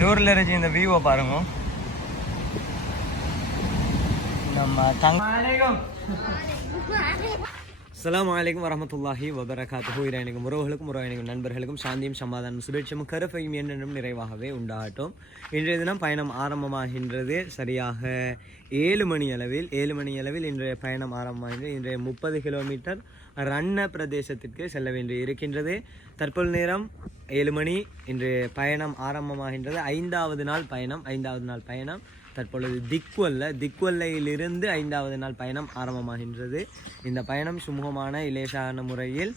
டோரில் இருந்துச்சு இந்த வியூவை பாருங்க. நம்ம அஸ்ஸலாமு அலைக்கும் வரஹ்மத்துல்லாஹி வபரகாத்துஹு. இறைவனுக்கும் உறவுகளுக்கும் உறவினருக்கும் நண்பர்களுக்கும் சாந்தியும் சமாதானம் சுபேட்சமும் கருஃபையும் என்றென்றும் நிறைவாகவே உண்டாகட்டும். இன்றைய தினம் பயணம் ஆரம்பமாகின்றது. சரியாக 7 மணி அளவில் இன்றைய பயணம் ஆரம்பமாகின்றது. இன்றைய 30 கிலோமீட்டர் ரன்ன பிரதேசத்திற்கு செல்ல வேண்டி இருக்கின்றது. தற்போது நேரம் 7 மணி. இன்றைய பயணம் ஆரம்பமாகின்றது. 5வது நாள் பயணம். தற்பொழுது திக்வல்லையிலிருந்து 5வது நாள் பயணம் ஆரம்பமாகின்றது. இந்த பயணம் சுமூகமான இலேசான முறையில்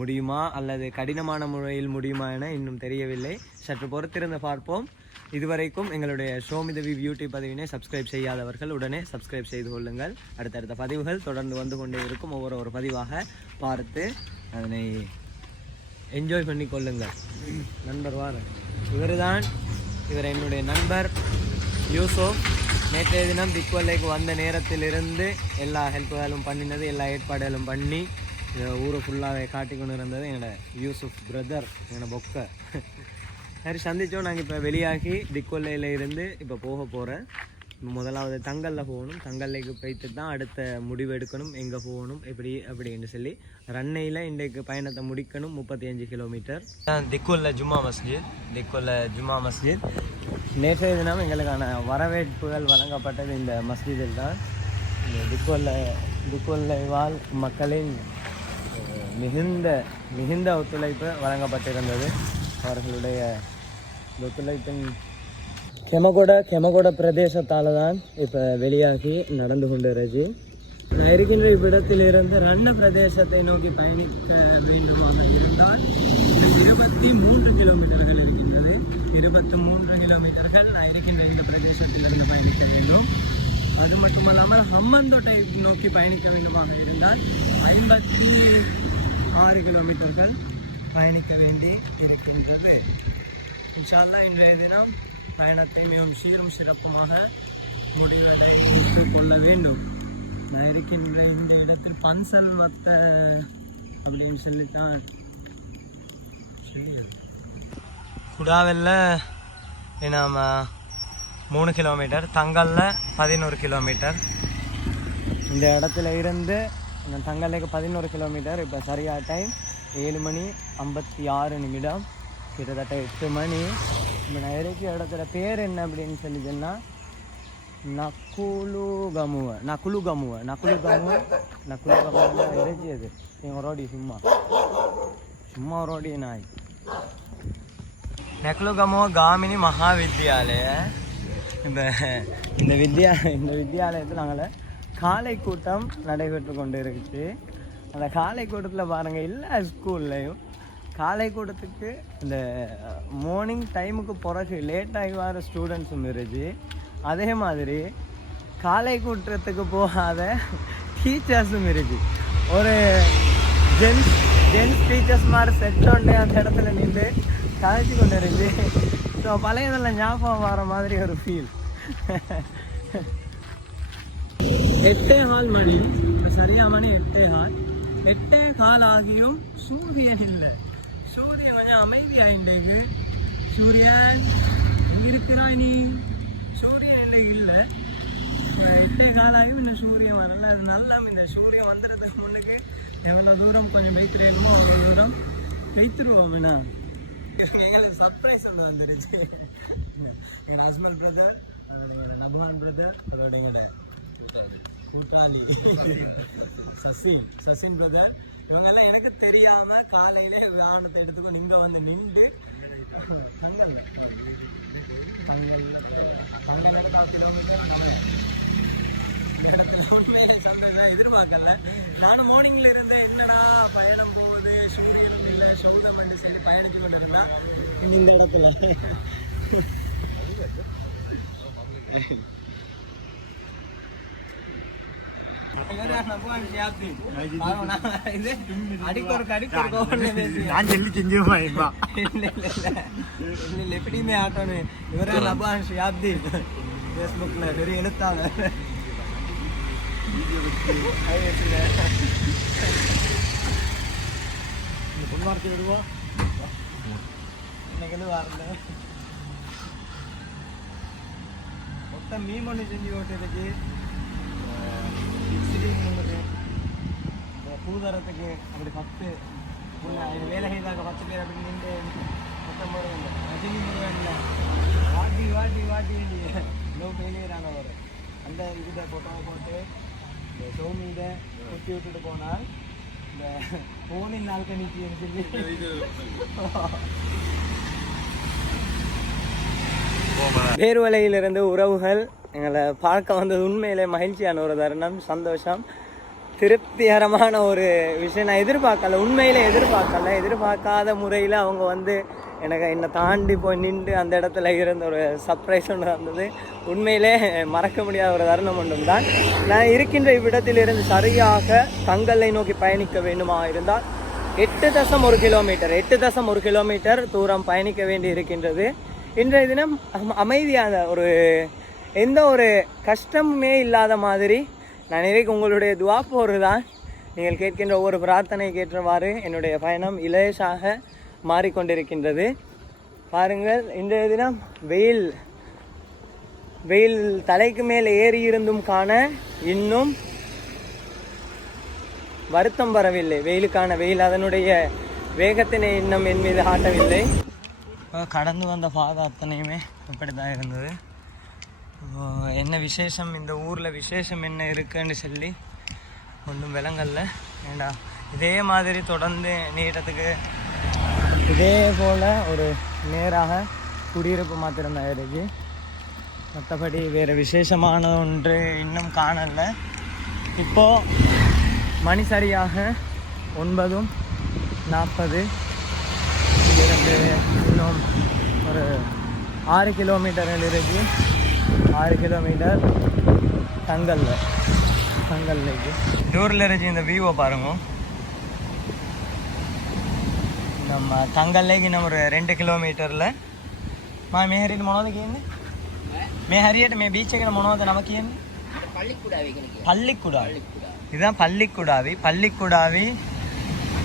முடியுமா அல்லது கடினமான முறையில் முடியுமா என இன்னும் தெரியவில்லை. சற்று பொறுத்திருந்து பார்ப்போம். இதுவரைக்கும் எங்களுடைய ஷோமிதவி யூடியூப் பதிவினை சப்ஸ்கிரைப் செய்யாதவர்கள் உடனே சப்ஸ்கிரைப் செய்து கொள்ளுங்கள். அடுத்தடுத்த பதிவுகள் தொடர்ந்து வந்து கொண்டே இருக்கும். ஒவ்வொரு பதிவாக பார்த்து அதனை என்ஜாய் பண்ணி கொள்ளுங்கள். நண்பர் இவர் என்னுடைய நண்பர் யூசுப். நேற்றைய தினம் திக்வல்லைக்கு வந்த நேரத்திலிருந்து எல்லா ஹெல்ப்புகளும் பண்ணினது, எல்லா ஏற்பாடுகளும் பண்ணி ஊரை ஃபுல்லாகவே காட்டி கொண்டு இருந்தது என்னோட யூசுப் பிரதர், என்னோட பொக்க. சரி, சந்தித்தோம். நாங்கள் இப்போ வெளியாகி திக்வல்லையில் இருந்து இப்போ போக போகிறேன். முதலாவது தங்கலில் போகணும். தங்கல்லைக்கு போய்த்து தான் அடுத்த முடிவு எடுக்கணும், எங்கே போகணும் எப்படி அப்படின்னு சொல்லி. ரன்னையில் இன்றைக்கு பயணத்தை முடிக்கணும். 35 கிலோமீட்டர். திக்குல்ல ஜும்மா மஸ்ஜித். நேற்றைய தினம் எங்களுக்கான வரவேற்புகள் வழங்கப்பட்டது இந்த மஸ்ஜிதில் தான். திக்குல்லை வாழ் மக்களின் மிகுந்த ஒத்துழைப்பு வழங்கப்பட்டிருந்தது. அவர்களுடைய ஒத்துழைப்பின் கெமகோட பிரதேசத்தால் தான் இப்போ வெளியாகி நடந்து கொண்டிருச்சு. நான் இருக்கின்ற இவ்விடத்திலிருந்து ரன்ன பிரதேசத்தை நோக்கி பயணிக்க வேண்டுமாக இருந்தால் 23 கிலோமீட்டர்கள் இருக்கின்றது. 23 கிலோமீட்டர்கள் நான் இருக்கின்ற இந்த பிரதேசத்திலிருந்து பயணிக்க வேண்டும். அது மட்டுமல்லாமல் ஹம்மந்தோட்டை நோக்கி பயணிக்க வேண்டுமாக இருந்தால் 56 கிலோமீட்டர்கள் பயணிக்க வேண்டி இருக்கின்றது. இன்ஷா அல்லாஹ் இன்றைய தினம் பயணத்தை மிகவும் சீரும் சிறப்புமாக முடிவடைந்து கொள்ள வேண்டும். நான் இருக்கின்ற இந்த இடத்தில் பன்சல் மத்த அப்படின்னு சொல்லித்தான் குடாவெல்ல நாம் 3 கிலோமீட்டர், தங்கலில் 11 கிலோமீட்டர். இந்த இடத்துல இருந்து தங்கலுக்கு 11 கிலோமீட்டர். இப்போ சரியாக டைம் 7 மணி 56 நிமிடம், கிட்டத்தட்ட 8 மணி. இப்போ நான் இறக்கிய இடத்துல பேர் என்ன அப்படின்னு சொல்லி சொன்னால் நக்குலுகமுவ இறைச்சியது. எங்கள் ரோடி சும்மா ரோடி நாய். நக்குலுகமுவ காமினி மகாவித்யாலய. இந்த வித்யாலயத்தில் நாங்கள் காலை கூட்டம் நடைபெற்று கொண்டு இருக்குது. அந்த காலை கூட்டத்தில் பாருங்கள், எல்லா ஸ்கூல்லையும் காலை கூட்டத்துக்கு இந்த மார்னிங் டைமுக்கு பிறகு லேட்டாகி வர ஸ்டூடெண்ட்ஸும் இருந்துச்சு. அதே மாதிரி காலை கூட்டத்துக்கு போகாத டீச்சர்ஸும் இருந்துச்சு. ஒரு ஜென்ஸ் டீச்சர்ஸ் மாதிரி செட் ஒன்று அந்த இடத்துல நின்று கதைச்சி கொண்டு இருந்துச்சு. ஸோ பழையதெல்லாம் ஞாபகம் வர மாதிரி ஒரு ஃபீல். 8:15 மணி, சரியா மணி 8:15. 8:15 ஆகியும் சூரியன் இல்லை. சூரியன் கொஞ்சம் அமைதியாயின்றைக்கு. சூரியன் இருக்கிறாய் நீ? சூரியன் இன்றைக்கு இல்லை. 8:15 ஆகியும் இன்னும் சூரியன் வரல. அது நல்லா இந்த சூரியன் வந்துடுறதுக்கு முன்னுக்கு எவ்வளோ தூரம் கொஞ்சம் பைத்துருவோமோ அவ்வளோ தூரம் பைத்துருவோம். வேணா எங்களுக்கு சர்ப்ரைஸ் ஒன்று வந்துருச்சு. எங்கள் அஸ்மல் பிரதர், எங்களோட நபான் பிரதர், அதோட எங்களோட கூட்டாளி சசின் பிரதர், இவங்கெல்லாம் எனக்கு தெரியாமல் காலையிலே வாகனத்தை எடுத்துக்கோ இங்கே வந்து நின்று தங்கல்ல 4 கிலோமீட்டர் இடத்துல உண்மையில சந்தோஷம் எதிர்பார்க்கல. நானும் மார்னிங்ல இருந்தேன், என்னடா பயணம் போகுது, சூரியனும் இல்லை, சௌதம் என்று சரி பயணிச்சு கொண்டு இருந்தா இந்த இடத்துல எப்படியுமே ஆட்டணும். இவரே நபான் ஷியாப்தி ஃபேஸ்புக்ல பெரிய எழுத்தாங்க. பொன்வார்த்தை விடுவோம். இன்னைக்கு வரல மொத்தம் மீன் ஒன்று செஞ்சு ஓட்டுறதுக்கு பூதரத்துக்கு அப்படி 10 வேலை செய்தாக்க 10 பேர் அப்படி நின்று மொத்தம் முருகன் ரஜினி முருகன் இல்லை வாட்டி வாட்டி வாட்டி லோ ஃபெயிலியரான ஒரு அந்த இதை போட்டு இந்த சோமியிட கொட்டி விட்டுட்டு போனால் இந்த ஃபோனின் நாளுக்கு நிற்கின்னு சொல்லி வேர்வலையிலிருந்து உறவுகள் எங்களை பார்க்க வந்தது உண்மையிலே மகிழ்ச்சியான ஒரு தருணம், சந்தோஷம், திருப்திகரமான ஒரு விஷயம். நான் உண்மையிலே எதிர்பார்க்காத முறையில் அவங்க வந்து என்னை தாண்டி போய் நின்று அந்த இடத்துல இருந்த ஒரு சர்ப்ரைஸ் ஒன்று இருந்தது. உண்மையிலே மறக்க முடியாத ஒரு தருணம் ஒன்றும் தான். நான் இருக்கின்ற இவ்விடத்திலிருந்து சரியாக தங்கலை நோக்கி பயணிக்க வேண்டுமா இருந்தால் 8.1 கிலோமீட்டர் தூரம் பயணிக்க வேண்டி இருக்கின்றது. இன்றைய தினம் அமைதியான எந்த ஒரு கஷ்டமுமே இல்லாத மாதிரி நான் இன்றைக்கு உங்களுடைய துவா போர் தான். நீங்கள் கேட்கின்ற ஒவ்வொரு பிரார்த்தனை கேட்டவாறு என்னுடைய பயணம் இலேசாக மாறிக்கொண்டிருக்கின்றது. பாருங்கள், இன்றைய தினம் வெயில் தலைக்கு மேல் ஏறி இருந்தும் காண இன்னும் வருத்தம் வரவில்லை. வெயில் அதனுடைய வேகத்தினை இன்னும் என் மீது ஆட்டவில்லை. கடந்து வந்த பாதை அத்தனையுமே இப்படி தான் இருந்தது. என்ன விசேஷம், இந்த ஊரில் விசேஷம் என்ன இருக்குன்னு சொல்லி ஒன்றும் விலங்கல்ல. ஏண்டா இதே மாதிரி தொடர்ந்து நீட்டத்துக்கு இதே போல் ஒரு நேராக குடியிருப்பு மாத்திரம்தான் இருக்கு. மற்றபடி வேறு விசேஷமான ஒன்று இன்னும் காணலை. இப்போது மணி சரியாக 9:40. இங்கிருந்து இன்னும் ஒரு 6 கிலோமீட்டர்கள் இருக்கு. 6 கிலோமீட்டர் தங்கல் டூரில் இருக்கு. இந்த வியூவை பாருங்க. நம்ம तंगल लेगी नंबर 2 किलोमीटर मैं मेहरी मनोद मैं हरियट मैं बीच मनोद नमक இதுதான் பள்ளிக்குடாவி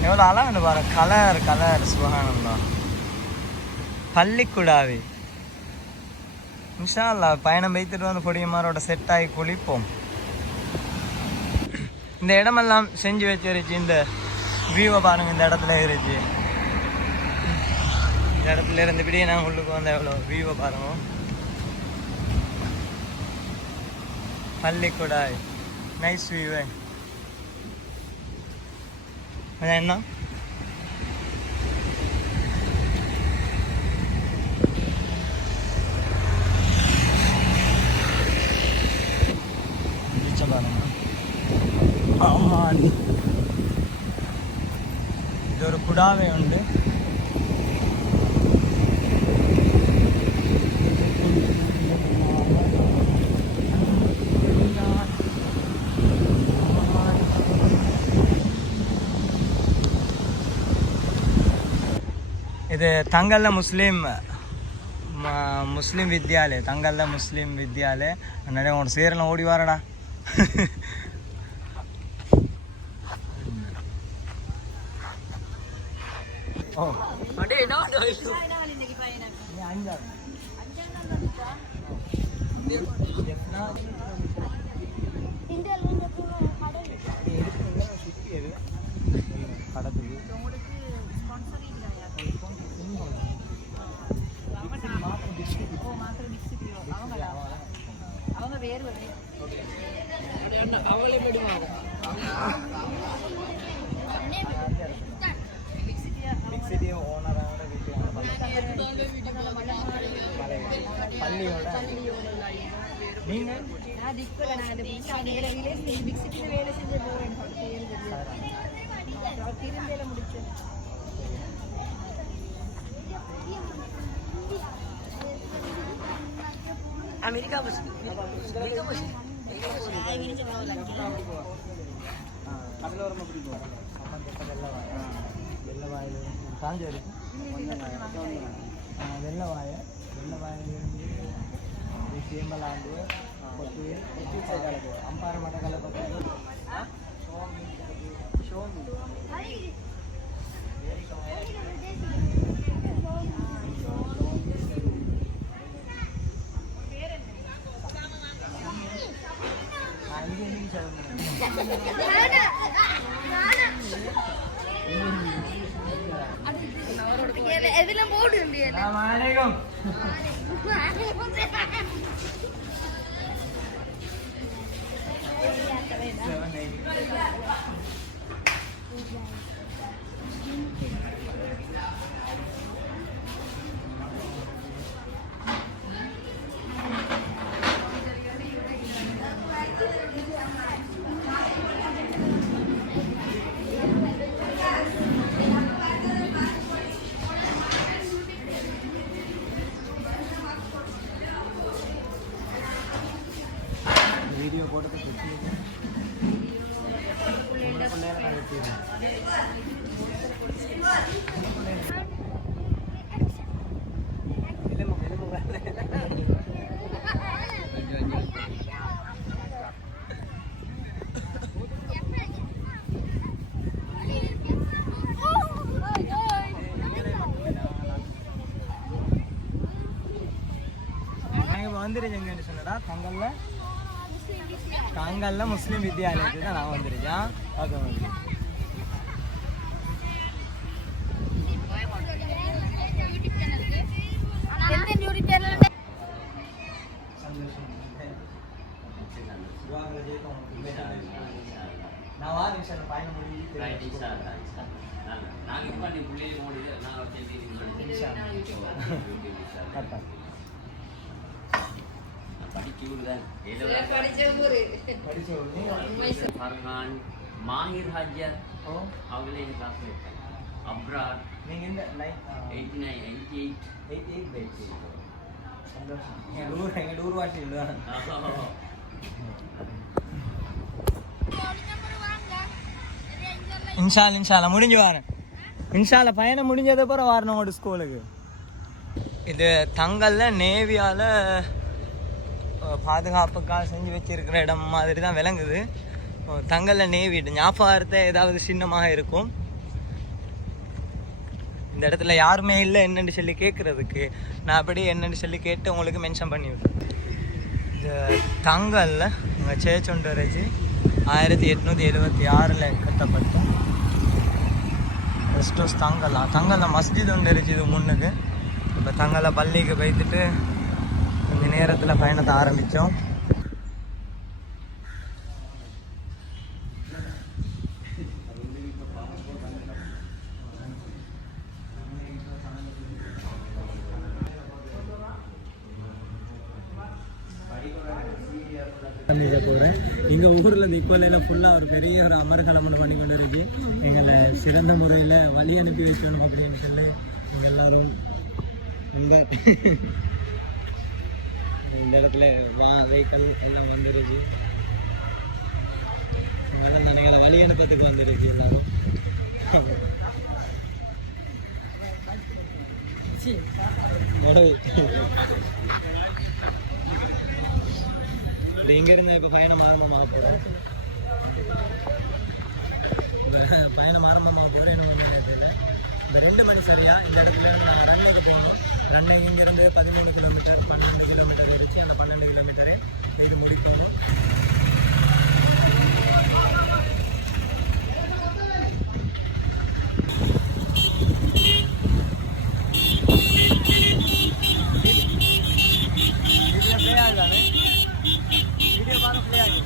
எவ்வளோ அழகாக பாரு. கலர் சுகானந்தா பள்ளிக்குடாவி. இன்ஷா அல்லாஹ் பயணம் வைத்துட்டு வந்து பொடியமாரோட செட் ஆகி குளிப்போம். இந்த இடமெல்லாம் செஞ்சு வச்சிருச்சு. இந்த வியூவை பாருங்க. இந்த இடத்துல இருந்துச்சு. இந்த இடத்துல இருந்தபடியே நாங்கள் உள்ளுக்கு வந்த எவ்வளோ வியூவை பாருங்க. பள்ளிக்குடாய் நைஸ் வியூவே. என்ன பாருங்க. ஆமாம், இது ஒரு குடாவே உண்டு. இது தங்கல்ல முஸ்லீம் வித்யாலய. தங்கல்ல முஸ்லீம் வித்யாலய. நிறைய உங்களோட சேரெல்லாம் ஓடி வாரடா. अमेरिका சேம்பலாண்டு அம்பார மட்டக்கலை எதுல போடு வீடியோ போட்டு வந்துருச்சுங்கன்னு சொன்னடா தாங்கல்ல முஸ்லீம் வித்யாலயத்துக்கு தான் நான் வந்துருச்சேன். Okay okay. நான் வா நிமிஷம் பயணம் முடிஞ்சு மாஹிர் ஹாஜியா அவங்களே கிளாஸ்ல இருக்காங்க. அப்ரார் நீங்க இந்த 89 88 சந்தோஷம். எங்க ஊர் வாசி இல்ல. இன்ஷால்லா முடிஞ்சு வரேன். இன்ஷால்லா பயணம் முடிஞ்சதை அப்புறம் வரணும் ஒரு ஸ்கூலுக்கு. இது தங்கல்ல நேவியால பாதுகாப்புக்காக செஞ்சு வச்சிருக்கிற இடம் மாதிரி தான் விளங்குது. தங்கல்ல நேவி ஞாபகார்த்த ஏதாவது சின்னமாக இருக்கும். இந்த இடத்துல யாருமே இல்லை என்னென்னு சொல்லி கேட்குறதுக்கு. நான் அப்படி என்னென்னு சொல்லி கேட்டு உங்களுக்கு மென்ஷன் பண்ணி விட்டேன். இந்த தங்கல்ல உங்கள் சேர்ச் ஒன்று வரைச்சி 1876 கட்டப்பட்ட ரெஸ்ட் ஹவுஸ் தங்கல்ல மஸ்ஜித் ஒன்று இருந்துச்சு இது முன்னுக்கு. இப்போ தங்கல்ல பள்ளிக்கு போய்த்துட்டு கொஞ்சம் நேரத்தில் பயணத்தை ஆரம்பித்தோம். போகிறேன். எங்கள் ஊரில் இந்த இப்போல்லாம் ஃபுல்லாக ஒரு பெரிய ஒரு அமர்கலம் ஒன்று பண்ணி கொண்டு இருக்கு. எங்களை சிறந்த முறையில் வழி அனுப்பி வைக்கணும் அப்படின்னு சொல்லி எங்கள் எல்லோரும் இந்த இடத்துல வெஹிக்கல் எல்லாம் வந்துருச்சு. எங்களை வழி அனுப்பத்துக்கு வந்துருச்சு எல்லாரும். இங்கிருந்து இப்போ பயணம் ஆரம்பமாக போகிறோம். பயணம் ஆரம்பமாக போகிறோம். என்ன பண்ண நேரத்தில் இந்த 2 மணி சரியாக இந்த இடத்துல நான் ரன்னைக்கு போகணும். ரன்னை இங்கேருந்து 13 கிலோமீட்டர் 12 கிலோமீட்டர் வரைச்சி அந்த 12 கிலோமீட்டரை இது முடிக்கணும். வீடியோ ப்ளே ஆகுதானே? வீடியோ பாருங்க ப்ளே ஆகுது.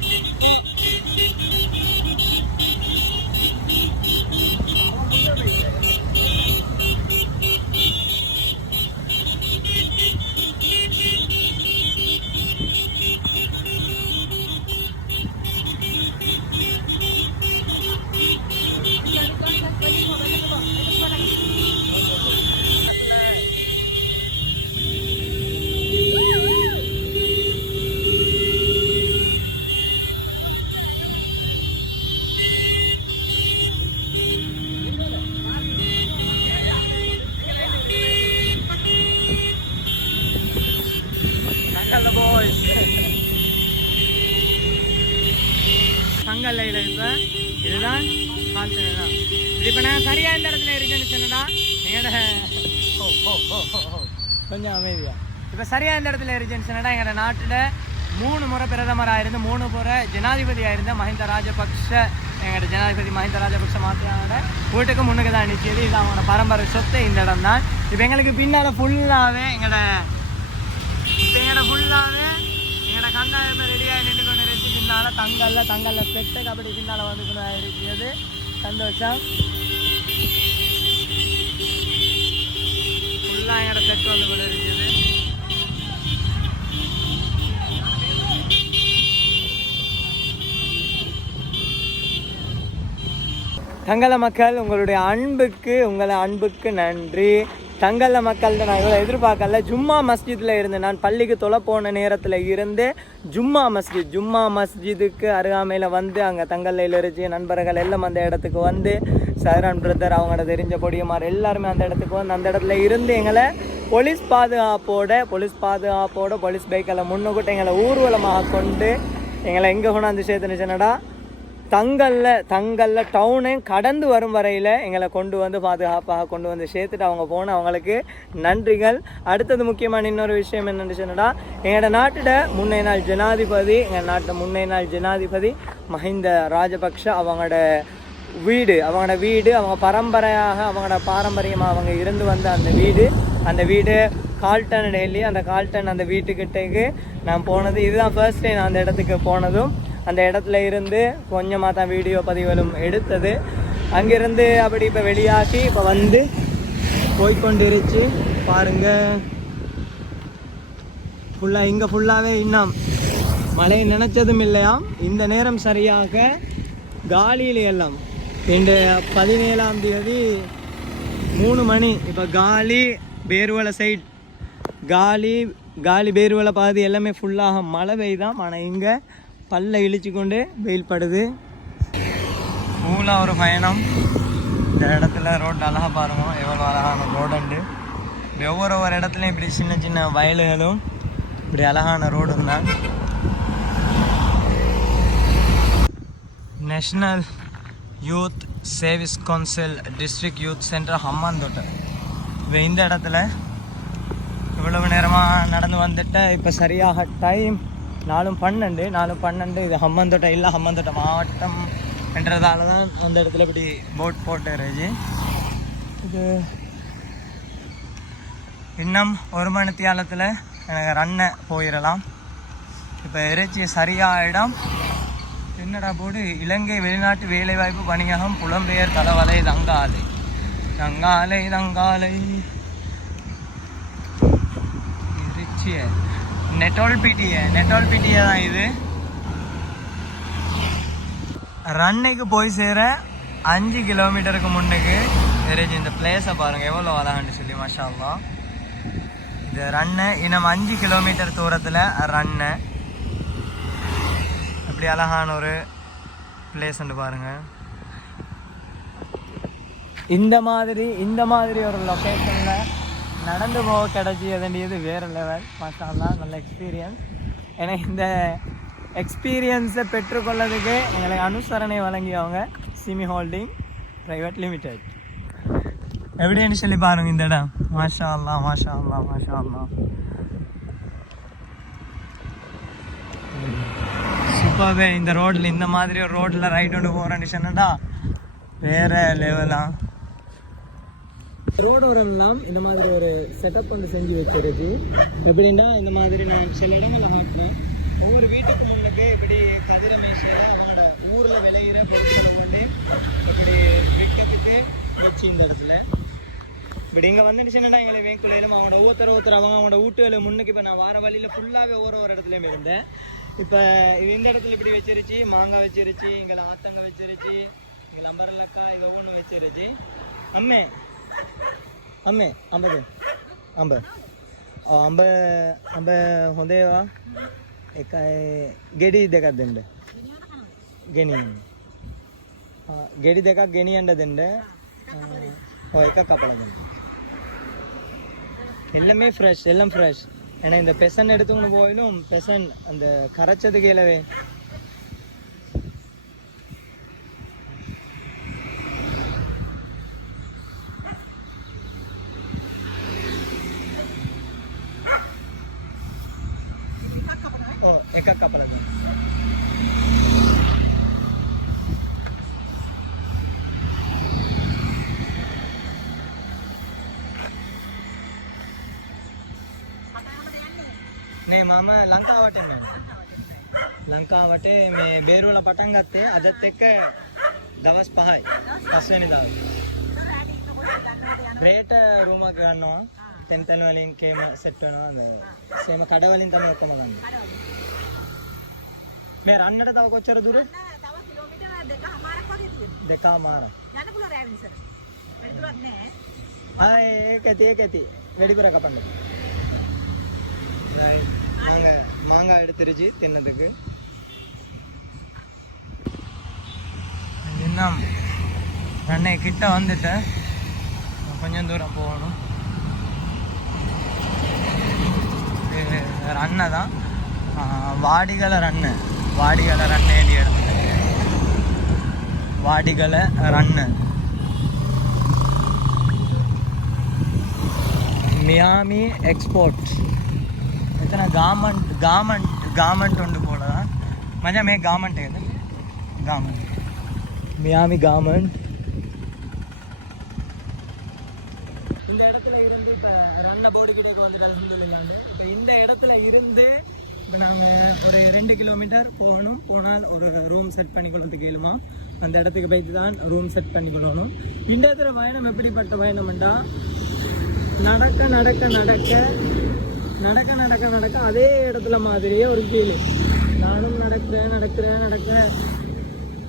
தங்கல்ல இல்லை இப்போ இதுதான் கால்சனா. இது இப்போ நான் சரியாக இந்த இடத்துல இருக்குன்னு சொன்னதா எங்கள்ட கொஞ்சம் அமைதியா இப்போ சரியாக இந்த இடத்துல இருக்குன்னு சொன்னடா எங்களோட நாட்டில் 3 முறை பிரதமராக இருந்து 3 முறை ஜனாதிபதியாக இருந்த மஹிந்த ராஜபக்ஷ எங்களோட ஜனாதிபதி மஹிந்த ராஜபக்ஷ மாற்றியாங்க வீட்டுக்கு முன்னுக்கு தான் நிற்கிது. இது அவங்களோட பரம்பரை சொத்து இந்த இடம் தான். இப்போ எங்களுக்கு பின்னால் ஃபுல்லாகவே எங்களோட கண்ணாயத்தை ரெடியாக நின்று கொண்டு இருக்கு. பின்னால் தங்கல்ல செட்டு கபடி பின்னால் வந்து கொண்டு இருக்கிறது. சந்தோஷம். ஃபுல்லாக எங்களோட செட்டு வந்து கொண்டு இருக்குது. தங்கல மக்கள், உங்களுடைய அன்புக்கு நன்றி. தங்கல்ல மக்கள்கிட்ட நான் இவ்வளோ எதிர்பார்க்கல. ஜும்மா மஸ்ஜிதில் இருந்து நான் பள்ளிக்கு தொலை போன நேரத்தில் இருந்து ஜும்மா மஸ்ஜிதுக்கு அருகாமையில் வந்து அங்கே தங்கல்லையில் இருந்துச்சு நண்பர்கள் எல்லாம் அந்த இடத்துக்கு வந்து சஹரான் பிரதர் அவங்களோட தெரிஞ்ச பொடியமார் எல்லாருமே அந்த இடத்துக்கு வந்து அந்த இடத்துல இருந்து எங்களை போலீஸ் பாதுகாப்போட போலீஸ் பைக்கில் முன்னுக்கிட்ட எங்களை ஊர்வலமாக கொண்டு எங்களை எங்கே கொண்டாந்து சேர்த்துனுச்சுனடா தங்கல்ல டவுனையும் கடந்து வரும் வரையில் எங்களை கொண்டு வந்து பாதுகாப்பாக கொண்டு வந்து சேர்த்துட்டு அவங்க போன அவங்களுக்கு நன்றிகள். அடுத்தது முக்கியமான இன்னொரு விஷயம் என்னென்னு சொன்னடா, எங்களோட நாட்டோட முன்னைய நாள் ஜனாதிபதி மஹிந்த ராஜபக்ஷ அவங்களோட வீடு அவங்க பாரம்பரியமாக அவங்க இருந்து வந்த அந்த வீடு கால்டன் டெல்லி. அந்த கால்டன் அந்த வீட்டுக்கிட்டேக்கு நான் போனது இதுதான் ஃபர்ஸ்ட் டைம். அந்த இடத்துக்கு போனதும் அந்த இடத்துல இருந்து கொஞ்சமாக தான் வீடியோ பதிவுகளும் எடுத்தது. அங்கேருந்து அப்படி இப்போ வெளியாகி இப்போ வந்து போய்கொண்டிருச்சு பாருங்கள். இங்கே ஃபுல்லாகவே இன்னும் மழை நினச்சதும் இல்லையாம். இந்த நேரம் சரியாக காலியில் எல்லாம் இந்த 17ஆம் தேதி 3 மணி. இப்போ காலி பேருவலை சைட் காலி பேருவலை பாதி எல்லாமே ஃபுல்லாக மழை பெய்தான். ஆனால் இங்கே பல்ல இழிச்சு கொண்டு வெயில் படுது. ஒரு பயணம். இந்த இடத்துல ரோடு அழகாக பாருங்க, எவ்வளோ அழகான ரோடு உண்டு. ஒவ்வொரு இடத்துலையும் இப்படி சின்ன சின்ன வயல்களும் இப்படி அழகான ரோடு தான். National youth service council district youth centre Hambantota. இப்போ இந்த இடத்துல இவ்வளவு நேரமாக நடந்து வந்துட்டு இப்போ சரியாக டைம் 4:12. இது ஹம்மாந்தோட்டை மாவட்டம் என்றதால தான் அந்த இடத்துல இப்படி போட் போட்டுருச்சு. இது இன்னும் 1 மணி நேரத்தில் எனக்கு ரன்னை போயிடலாம். இப்போ இறைச்சி சரியாக இடம் என்னடா போடு, இலங்கை வெளிநாட்டு வேலைவாய்ப்பு பணியகம் புலம்பெயர் தளவலை தங்காலை இறைச்சியை நெட்டோல்பிட்டியா தான் இது. ரன்னைக்கு போய் சேர 5 கிலோமீட்டருக்கு முன்னுக்கு தெரிஞ்சு இந்த பிளேஸை பாருங்கள் எவ்வளோ அழகான்னு சொல்லி. மாஷா அல்லாஹ். இது ரன்னு இன்னும் 5 கிலோமீட்டர் தூரத்தில் ரன்னு. அப்படி அழகான ஒரு பிளேஸ்ன்னு பாருங்கள். இந்த மாதிரி ஒரு லொக்கேஷனில் நடந்து போக கிடைச்சியது வேறு லெவல். மாஷா அல்லாஹ். நல்ல எக்ஸ்பீரியன்ஸ். எனக்கு இந்த எக்ஸ்பீரியன்ஸை பெற்றுக்கொள்ளதுக்கு எங்களுக்கு அனுசரணை வழங்கியவங்க சிமி ஹோல்டிங் பிரைவேட் லிமிடெட். எப்படின்னு சொல்லி பாருங்க இந்த இடம். மாஷா அல்லாஹ். சூப்பராகவே இந்த ரோட்டில் இந்த மாதிரி ஒரு ரோட்டில் ரைட் ஒன்று போகிறேன்னு சொன்னடா வேறு லெவலாம். ரோடோரெல்லாம் இந்த மாதிரி ஒரு செட்டப் வந்து செஞ்சு வச்சிருக்கு. எப்படின்னா இந்த மாதிரி நான் சில இடங்கள் ஆட்டுறேன். ஒவ்வொரு வீட்டுக்கு முன்னுக்கு இப்படி கதிர மேஷையில் அவங்களோட ஊரில் விளையிற பொருட்களை கொண்டு இப்படி விற்கிறதுக்கு வச்சு இந்த இடத்துல இப்படி இங்கே வந்துடுச்சுன்னா எங்களை வேக்குள்ளையிலும் அவங்களோட ஒவ்வொருத்தர் அவங்களோட வீட்டுகளை முன்னுக்கு. இப்போ நான் வார வழியில் ஃபுல்லாகவே ஒவ்வொரு இடத்துலையும் இருந்தேன். இப்போ இந்த இடத்துல இப்படி வச்சிருச்சு, மாங்காய் வச்சிருச்சு, இங்கே ஆத்தங்காய் வச்சிருச்சு, இங்கே லம்பரலக்காய் இது ஒவ்வொன்று வச்சிருச்சு. அம்மே अंब होंदेवा एक गेडी देखा दिंडे गेडी देखा गेनी अंड दिंडे एक कपड़ा दिंडे எல்லாமே ஃப்ரெஷ் ஏன்னா இந்த பெசன் எடுத்துக்கொண்டு போயிலும் பெசன் அந்த கரைச்சது கேளவே ஓ எக்கா கப்பலை தான் නේ මම ලංකාවට යනවා. ලංකාවට මේ බේරුවල පටන් ගත්තේ අදත් එක්ක දවස් 5යි. 5 වෙනිදා. රේට රූම් එක ගන්නවා. තෙන් වලින් කේම සෙට් වෙනවා. සේම කඩ වලින් තමයි ඔක්කොම ගන්න. මේ රන්නට තව කොච්චර දුර? තව කිලෝමීටර් 2මාරක් වගේ තියෙනවා. 2මාර. යන්න පුළුවන් රෑවින් ඉස්සර. වැඩි දුරක් නෑ. ඒක ඇති. வெடிபுற கப்பண்டு நாங்கள் மாங்காய் எடுத்துருச்சு தின்னதுக்கு இன்னும் அன்னை கிட்ட வந்துட்டேன் கொஞ்சம் தூரம் போகணும் ரன்னை தான் வாடிகளை ரன்னு ஏறி எடுத்து வாடிகளை ரன்னு मियामी एक्सपोर्ट इतना गारमेंट उंड बोला मजा में गारमेंट है गारमेंट मियामी गारमेंट இந்த இடத்துல இருந்து இப்போ ரன்ன போர்டு கிட்டே வந்துட்டு சொல்லிடலாண்டு இப்போ இந்த இடத்துல இருந்து இப்போ நாங்கள் ஒரு 2 கிலோமீட்டர் போனால் ஒரு ரூம் செட் பண்ணி கொள்றதுக்கு கேளுமா அந்த இடத்துக்கு போயிட்டு தான் ரூம் செட் பண்ணி கொள்ளணும் இந்த இடத்துல பயணம் எப்படிப்பட்ட பயணம்டா நடக்க அதே இடத்துல மாதிரியே ஒரு கீழே நானும் நடக்கிறேன்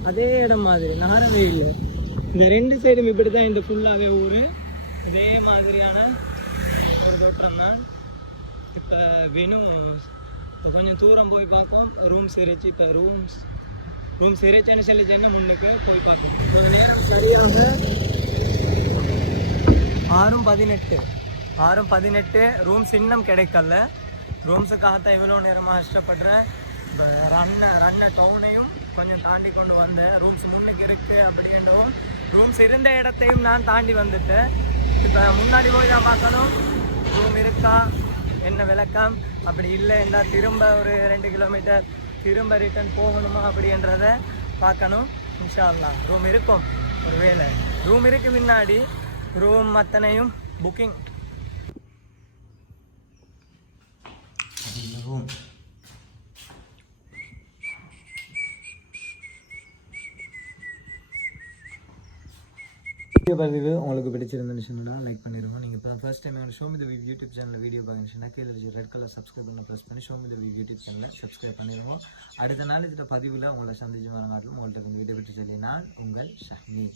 அதே இடம் மாதிரி நகரவே இல்லை இந்த 2 சைடும் இப்படி தான் இந்த ஃபுல்லாகவே ஊர் இதே மாதிரியான ஒரு தோற்றம் தான் இப்போ வேணும் கொஞ்சம் தூரம் போய் பார்ப்போம் ரூம் சேரிச்சு இப்போ ரூம் சேரிச்சான்னு சொல்லிச்சேன்னா முன்னுக்கு போய் பார்ப்போம் சரியாக 6:18 ரூம்ஸ் இன்னும் கிடைக்கல ரூம்ஸுக்காகத்தான் இவ்வளோ நேரமாக கஷ்டப்படுறேன் இப்போ ரன்ன டவுனையும் கொஞ்சம் தாண்டி கொண்டு வந்தேன் ரூம்ஸ் முன்னுக்கு இருக்குது அப்படின்றவும் ரூம்ஸ் இருந்த இடத்தையும் நான் தாண்டி வந்துட்டேன் இப்போ முன்னாடி போய் தான் பார்க்கணும் ரூம் இருக்கா என்ன விளக்கம் அப்படி இல்லைன்னா திரும்ப ஒரு 2 கிலோமீட்டர் திரும்ப ரிட்டர்ன் போகணுமா அப்படின்றத பார்க்கணும் இன்ஷா அல்லாஹ் ரூம் இருக்கும் ஒரு வேளை ரூம் இருக்குது முன்னாடி ரூம் அத்தனையும் புக்கிங் ரூம் வீடியோ பதிவு உங்களுக்கு பிடிச்சிருந்துச்சுன்னா லைக் பண்ணிடுங்க நீங்கள் இப்போ ஃபர்ஸ்ட் டைம் என்னோட show me the we've YouTube சேனலில் வீடியோ பார்க்குறீங்கன்னா கீழே ரெட் கலர் சப்ஸ்கிரைப் பண்ண ப்ரெஸ் பண்ணி show me the we've YouTube சேனலில் சப்ஸ்கிரைப் பண்ணிடுவோம் அடுத்த நாள் இதில் பதிவில் உங்களை சந்திச்சு வரங்காட்டிலும் உங்கள்கிட்ட வீடியோ விட்டு சொல்லி நான் உங்கள் ஷஹ்மி